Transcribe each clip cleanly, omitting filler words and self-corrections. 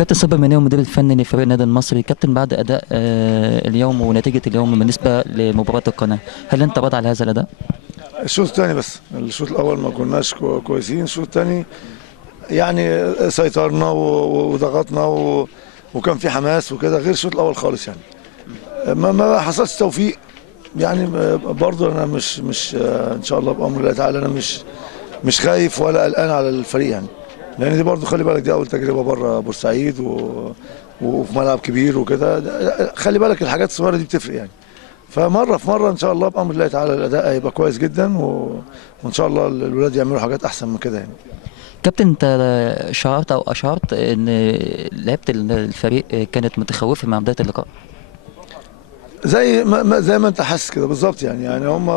كابتن صابر مناوي المدير الفني لفريق النادي المصري. كابتن، بعد اداء اليوم ونتيجه اليوم بالنسبه لمباراه القناه، هل انت راضي على هذا الاداء؟ الشوط الثاني بس، الشوط الاول ما كناش كويسين. الشوط الثاني يعني سيطرنا وضغطنا وكان في حماس وكده، غير الشوط الاول خالص يعني. ما حصلش توفيق يعني. برضه انا مش ان شاء الله بامر الله تعالى انا مش خايف ولا قلقان على الفريق يعني. لان دي برضه خلي بالك، دي اول تجربه بره بورسعيد وفي ملعب كبير وكده. خلي بالك الحاجات الصغيره دي بتفرق يعني. فمره في مره ان شاء الله بامر الله تعالى الاداء هيبقى كويس جدا وان شاء الله الولاد يعملوا حاجات احسن من كده يعني. كابتن، انت شعرت او اشعرت ان لعيبه الفريق كانت متخوفه مع بدايه اللقاء؟ زي ما انت حاسس كده بالظبط يعني هم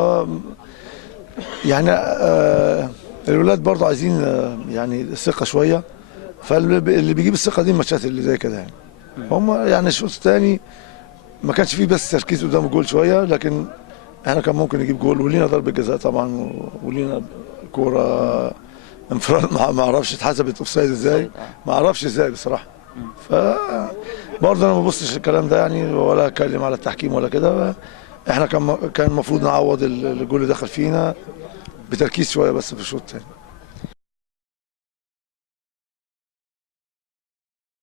يعني الولاد برضه عايزين يعني الثقه شويه. فاللي بيجيب الثقه دي الماتشات اللي زي كده يعني. هم يعني الشوط الثاني ما كانش فيه بس تركيز قدام الجول شويه، لكن احنا كان ممكن نجيب جول، ولينا ضربه جزاء طبعا، ولينا كوره انفراد ما اعرفش اتحسبت اوفسايد ازاي، ما اعرفش ازاي بصراحه. ف برضه انا ما ببصش الكلام ده يعني، ولا اتكلم على التحكيم ولا كده. احنا كان المفروض نعوض الجول اللي دخل فينا بتركيز شويه بس في الشوط الثاني.